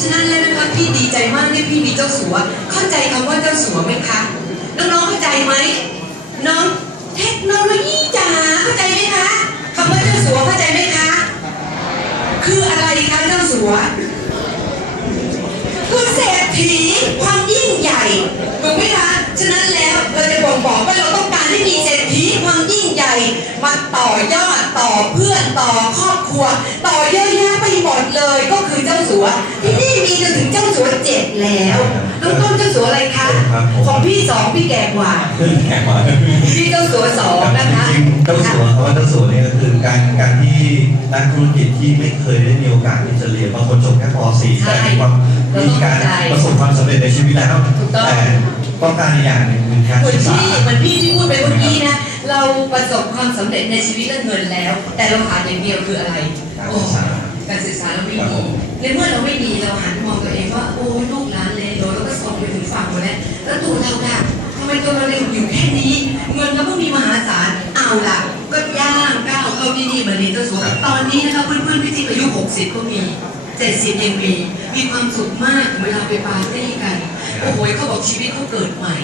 ฉะนั้นแล้วนะคะพี่ดีใจมากที่พี่มีเจ้าสัว เข้าใจคำว่าเจ้าสัวไหมคะ น้องๆเข้าใจไหมน้องเทคโนโลยีจ๋าเข้าใจไหมคะคำว่าเจ้าสัวเข้าใจไหมคะ คืออะไรคะเจ้าสัวคือเศรษฐีความยิ่งใหญ่ถูกไหมคะ ฉะนั้นแล้วเราจะบอกบอกว่าเรา ต้องการให้มีเศรษฐีความยิ่งใหญ่มาต่อยอดต่อเพื่อนต่อครอบครัว ต่อเยอะแยะไปหมดเลยก็คือเจ้าสัว ที่นี่มีจนถึงเจ้าสัวเจ็ดแล้วน้องต้นเจ้าสัวอะไรคะครับผมของพี่สองพี่แก่กว่าขึ้นแขกมาพี่เจ้าสัวสองนะคะจริงๆเจ้าสัวเขาว่าเจ้าสัวเนี่ยก็คือการการที่นักธุรกิจที่ไม่เคยได้มีโอกาสที่จะเรียนบางค นจบแค่ป .4 แต่มีความมีการประสบความสำเร็จในชีวิตแล้วแต่ต้องการอีกอย่างหนึ่งคือการเหมือนศึกษาพี่เหมือนพี่ที่พูดไปเมื่อกี้นะ เราประสบความสำเร็จในชีวิตและเงินแล้ว แต่เราขาดอย่างเดียวคืออะไรการโอ้ศึกษาการศึกษาเราไม่ครับผดีมในเมื่อเราไม่ดีเราหันมองตัวเองว่าโอ้ลูกหลานเลยโดนแล้วก็ส่งไปถึงฝั่งหมดแล้วแล้วตัวเราล่ะทำไมตัวเราเร็วอยู่แค่นี้ เงินเราก็มีมหาศาลเอาล่ะ ก็ย่างก้าวเข้าที่นี่มาเรียนเจ้าสัวตอนนี้นะคะเพื่อนๆพี่ที่อายุ 60 ก็มี 70ยังมีมีความสุขมากเวลาไปปาร์ตี้กัน โอ้โหเขาบอกชีวิตเขาเกิดใหม่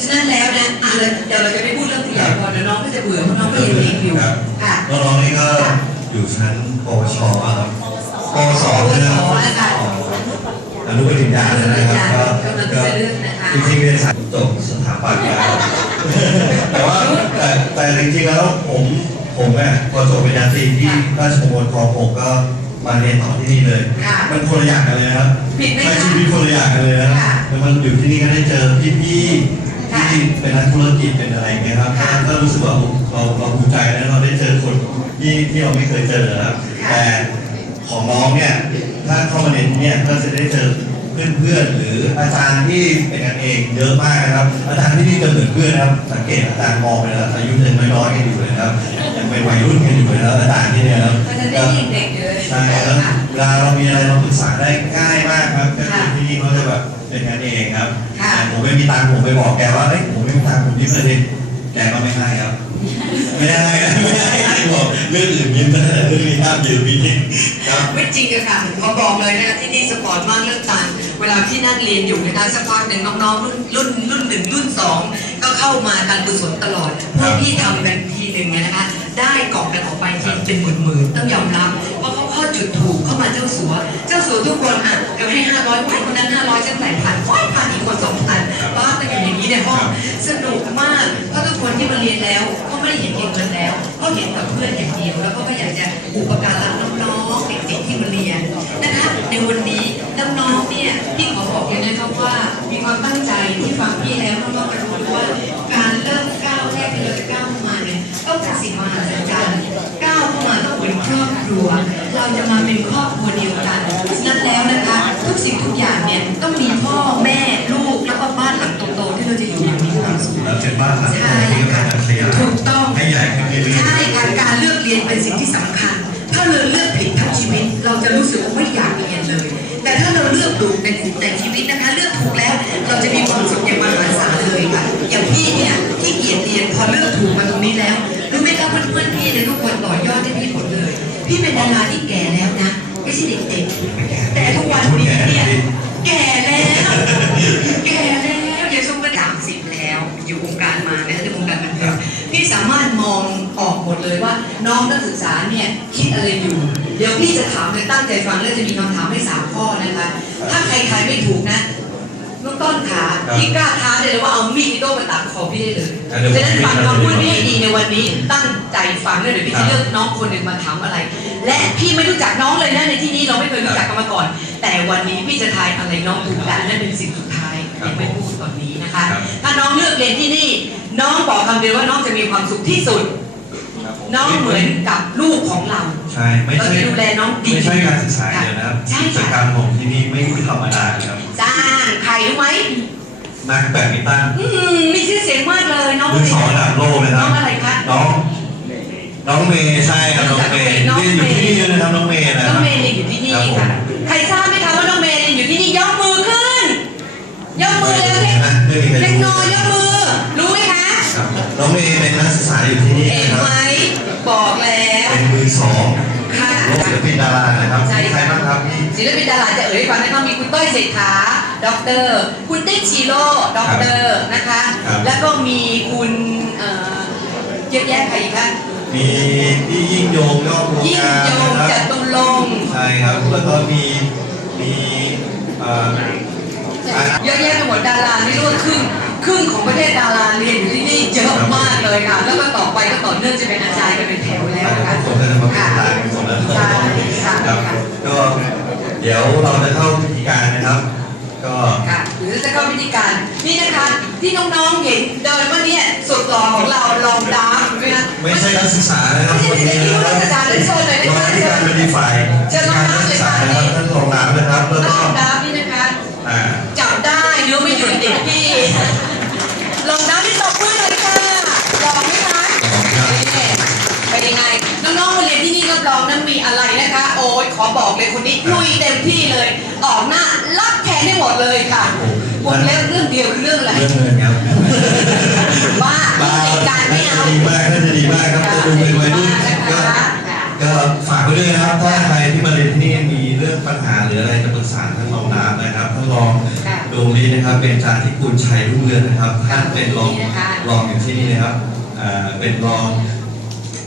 ฉะนั้นแล้วนะอะเราเดี๋ยวเราจะไม่พูดเรื่องผู้ใหญ่พอเดี๋ยวน้องก็จะเบื่อเพราะน้องก็ยังเด็กอยู่ครับค่ะ น้องๆนี่ก็อยู่ชั้นปวชครับปวสนะครับปวสนะคะอนุปริญญาแล้วนะครับก็กำลังจะเลือกนะคะจริงๆเรียนสายจบสถาปัตย์แล้วแต่ว่าแต่แต่จริงๆแล้วผมผมเนี่ยพอจบปริญญาตรีที่ราชมงคลคลองหกก็ มาเรียนต่อที่นี่เลย ค่ะมันคนละอย่างกันเลยนะครับผิดไหมคะใช้ชีวิตคนละอย่างกันเลยนะค่ะแล้วมันอยู่ที่นี่ก็ได้เจอพี่ๆค่ะที่เป็นนักธุรกิจเป็นอะไรอย่างเงี้ยครับค่ะก็รู้สึกว่าเราเราภูมิใจนะเราได้เจอคนที่ที่เราไม่เคยเจอนะครับค่ะ แต่ของน้องเนี่ยถ้าเข้ามาเรียนที่เนี่ยก็จะได้เจอ เพื่อนๆหรืออาจารย์ที่เป็นกันเองเยอะมากนะครับ อาจารย์ที่นี่จะเหมือนเพื่อนนะครับ สังเกตอาจารย์มองไปแล้วอายุยังน้อยๆกันอยู่เลยนะครับยังเป็นวัยรุ่นกันอยู่เลยนะครับอาจารย์ที่เนี่ยนะครับเพราะฉะนั้นได้ยิ่งเด็กเลยใช่แล้วค่ะเวลาเรามีอะไรเราปรึกษาได้ง่ายมากครับก็คือค่ะที่นี่เขาจะแบบเป็นกันเองครับค่ะแต่ผมไม่มีตังค์ผมไปบอกแกว่าเอ้ยผมไม่มีตังค์ผมยิ้มเลยดิแกก็ไม่ให้ครับ ไม่ได้ครับไม่ได้บอกเรื่องอื่นยิ้มได้แต่เรื่องนี้ห้ามยิ้มพี่ครับไม่จริงอะค่ะขอบอกเลยนะคะที่นี่สปอร์ตมากเรื่องตังเวลาที่นั่งเรียนอยู่นะคะสักพักหนึ่งน้องๆรุ่นรุ่นรุ่นหนึ่งรุ่นสองก็เข้ามาการกุศลตลอดพวกพี่ทำกันทีหนึ่งเนี่ยนะคะได้กล่องกันออกไปทีเป็นหมื่นๆต้องยอมรับ จุดถูกเข้ามาเจ้าสัว เจ้าสัวทุกคนอะเดี๋ยวให้ห้าร้อยพันคนนั้นห้าร้อยฉันใส่พันว้ายพันอีกคนสองพันบ้ากันอยู่อย่างนี้ในห้องสนุกมากเพราะทุกคนที่มาเรียนแล้วก็ไม่ได้เห็นเพียงเงินแล้ว ก็เห็นกับเพื่อนอย่างเดียวแล้วก็ไม่อยากจะอุปการะน้องๆเด็กๆที่มาเรียนนะคะในวันนี้น้องๆเนี่ยพี่ขอบอกเลยนะครับว่ามีความตั้งใจที่ฟังพี่แล้วน้องๆก็จะรู้ว่าการเริ่มก้าวแรกที่เราจะก้าวเข้ามาเนี่ยต้องเป็นสิ่ง ครอบครัว เราจะมาเป็นครอบครัวเดียวกันฉะนั้นแล้วนะคะ ทุกสิ่งทุกอย่างเนี่ยต้องมีพ่อแม่ลูกแล้วก็บ้านหลังโตๆที่เราจะอยู่อย่างมีความสุขแล้วเป็นบ้านหลังใช่ที่กำลังจะขยายถูกต้องให้ใหญ่ขึ้นเรื่อยๆใช่การการเลือกเรียนเป็นสิ่งที่สำคัญ ถ้าเราเลือกผิดทั้งชีวิต เราจะรู้สึกว่าไม่อยากเรียนเลย แต่ถ้าเราเลือกถูกในในชีวิตนะคะ เลือกถูกแล้วเราจะมีความสุขอย่างมหาศาลเลยค่ะอย่างพี่เนี่ยที่เกียรเรียนพอเลือกถูกมาตรงนี้แล้วรู้ไหมคะเพื่อนๆพี่เนี่ยทุกคนต่อยอดให้ พี่เป็นดาราที่แก่แล้วนะ ไม่ใช่เด็กๆแต่ทุกวันนี้เนี่ย แก่แล้ว แก่แล้วอย่าชมกันสามสิบแล้ว อยู่วงการมานะในวงการบันเทิงพี่สามารถมองออกหมดเลยว่า น้องนักศึกษาเนี่ยคิดอะไรอยู่ เดี๋ยวพี่จะถามเลยตั้งใจฟังแล้วจะมีคำถามให้สามข้อนะคะ ถ้าใครทายไม่ถูกนะ ลูกต้นขาพี่กล้าท้าได้เลยว่าเอามีดอิโต้มาตัดคอพี่ได้เลยฉะนั้นฟังคำพูดพี่ให้ดีในวันนี้ตั้งใจฟังเลยเดี๋ยวพี่จะเลือกน้องคนหนึ่งมาถามอะไร และพี่ไม่รู้จักน้องเลยนะในที่นี้เราไม่เคยรู้จักกันมาก่อน แต่วันนี้พี่จะทายอะไรน้องถูกแต่อันนั่นเป็นสิ่งสุดท้ายยังไม่พูดตอนนี้นะคะ ถ้าน้องเลือกเรียนที่นี่ น้องบอกคำเดียวว่าน้องจะมีความสุขที่สุด น้องเหมือนกับลูกของเรา ใช่ ไม่เราใช่จะดูแลน้องดีไม่ใช่การศึกษาเดียวนะครับใช่กิจค่ะกรรมของที่นี่ไม่ธรรมดาครับจ้างใครรู้ไหมนักแบดมินตันอืมมีชื่อเสียงมากเลยน้องมือสองระดับโลกเลยคน้รัอบ งอะไรคะ น้องน้องเมย์ใช่ครับน้องเมย์น้องเรียนเมอยู่ย์ที่นี่เลยนะครับน้องเมย์นะคน้รัอบงเมย์เรียนอยู่ที่นี่รับผม ค่ะ ใครทราบไหมคะว่าน้องเมย์เรียนอยู่ที่นี่ยกมือขึ้น ยกมือเลยเทคไม่มีใครเทครู้โนยกมือ รู้ไหมคะ ครับน้องเมย์เป็นนักศึกษาอยู่ที่นี่เห็นนะครับไหมบอกแล้วเป็นมือสองค่ะโลกศิลปินดารานะครับใช่มีใครค่ะบ้างครับพี่ ศิลปินดาราจะเอ่ยให้ฟังนะคะมีคุณต้อยเศรษฐาด็อกเตอร์คุณติ๊กชิโร่ด็อกเตอร์นะคะ ครับ แล้วก็มีคุณเอ่อเยอะแยะใครอีกคะมีพี่ยิ่งยงยอดวงยิ่งงามยงนะจครับตุรงค์ใช่ครับ แล้วก็มีมีเอ่ออะเยอะแยะไปหมดดารานี่รู้ว่าครึ่งครึ่งของประเทศดาราเรียนอยู่ที่นี่เยอะมากเลยค่ะ แล้วก็ต่อไปก็ต่อเนื่องจะเป็นอาจารย์กันเป็นแถวแล้ว มาเป็นทางกันหมดแล้วใช่ค่ะครับก็เดี๋ยวเราจะเข้าพิธีการนะครับ ก็ค่ะหรือจะเข้าพิธีการนี่นะคะที่น้องๆเห็นเดินมาเนี่ยสุดหล่อของเราลองดามนะคะไม่ใช่นักศึกษานะครับวันนี้นะครับอาจารย์ได้โชว์หน่อยได้รไหมองที่การบริฝ่ายการนักศึกษานะครับท่านรองน้ำนะครับแล้วลก็องดามนี่นะคะอ่าจับได้เนื้อไม่หยุดติดพี่ลองดามนี่ตบมือเลยค่ะลองไหมคะ นี่เป็นยังไง น้องๆมาเรียนที่นี่รับรองนั้นมีอะไรนะคะ โอ้ย ขอบอกเลยคนนี้ลุยเต็มที่เลย ออกหน้ารับแทนให้หมดเลยค่ะวงเล็บเรื่องเดียวคือเรื่องอะไรเรื่องเงินครับบ้าบ้าเรื่องการไม่เอาดีมากน่าจะดีมากครับจะดูเป็นวัยรุ่นก็ก็ฝากไว้ด้วยนะครับ ถ้าใครที่มาเรียนที่นี่มีเรื่องปัญหาหรืออะไรจะปรึกษาท่านรองน้ำนะครับท่านรองดวงนี้นะครับ เป็นจารย์ที่คุณชัยรุ่งเรืองนะครับท่านเป็นรองรองอยู่ที่นี่นะครับอ่าเป็นรอง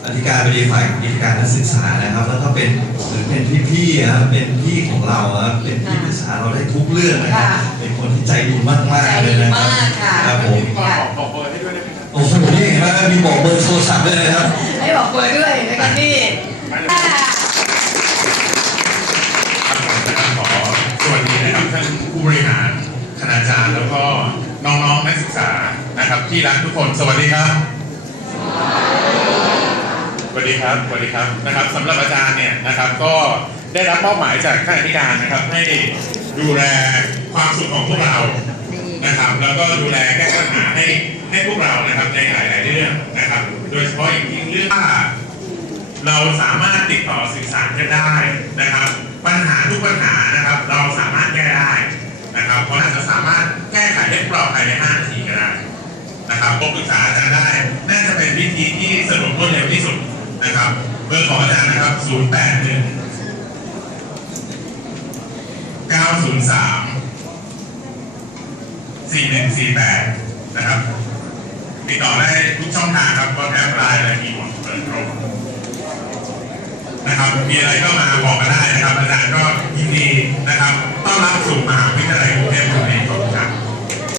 อธิการบดีฝ่ายกิจการนักศึกษานะครับ แล้วก็เป็นหรือเป็นพี่ๆนะครับเป็นพี่ของเราครับเป็นที่ปรึกษาเราได้ทุกเรื่องนะครับ เป็นคนที่ใจดีมากใจๆเลดียนะครัมาบกค่ะครับผมค่ะบอกเบอร์ให้ด้วยได้ไหมครับโอ้โหนี่เห็นไหมมีบอกเบอร์โทรศัพท์ด้วยนะครับให้บอกเบอร์ด้วยนะคะนี่อ่าขอสวัสดีนะครับท่านผู้บริหารคณาจารย์แล้วก็น้องๆนักศึกษานะครับที่รักทุกคนสวัสดีครับ สวัสดีครับสวัสดีครับนะครับสำหรับอาจารย์เนี่ยนะครับก็ได้รับมอบหมายจากท่านอธิการนะครับ ให้ดูแลความสุขของพวกเรานะครับ แล้วก็ดูแลแก้ปัญหาให้ให้พวกเรานะครับในหลายๆเรื่องนะครับ โดยเฉพาะอย่างยิ่งเรื่องว่าเราสามารถติดต่อสื่อสารกันได้นะครับ ปัญหาทุกปัญหานะครับ เราสามารถแก้ได้นะครับเพราะอาจจะสามารถแก้ไขได้พวกเราภายใน5นาทีก็ได้นะครับพบปรึกษาอาจารย์ได้ น่าจะเป็นวิธีที่สะดวกรวดเร็ว นะครับเบอร์ของอาจารย์นะครับ 081 903 4148 นะครับ ติดต่อได้ทุกช่องทางครับก็แอปไลน์อะไรมีหมดเปิดครบนะครับมีอะไรก็มาบอกกันได้นะครับอาจารย์ก็ยินดีนะครับ ต้อนรับสู่มหาวิทยาลัยกรุงเทพธนบุรีครับ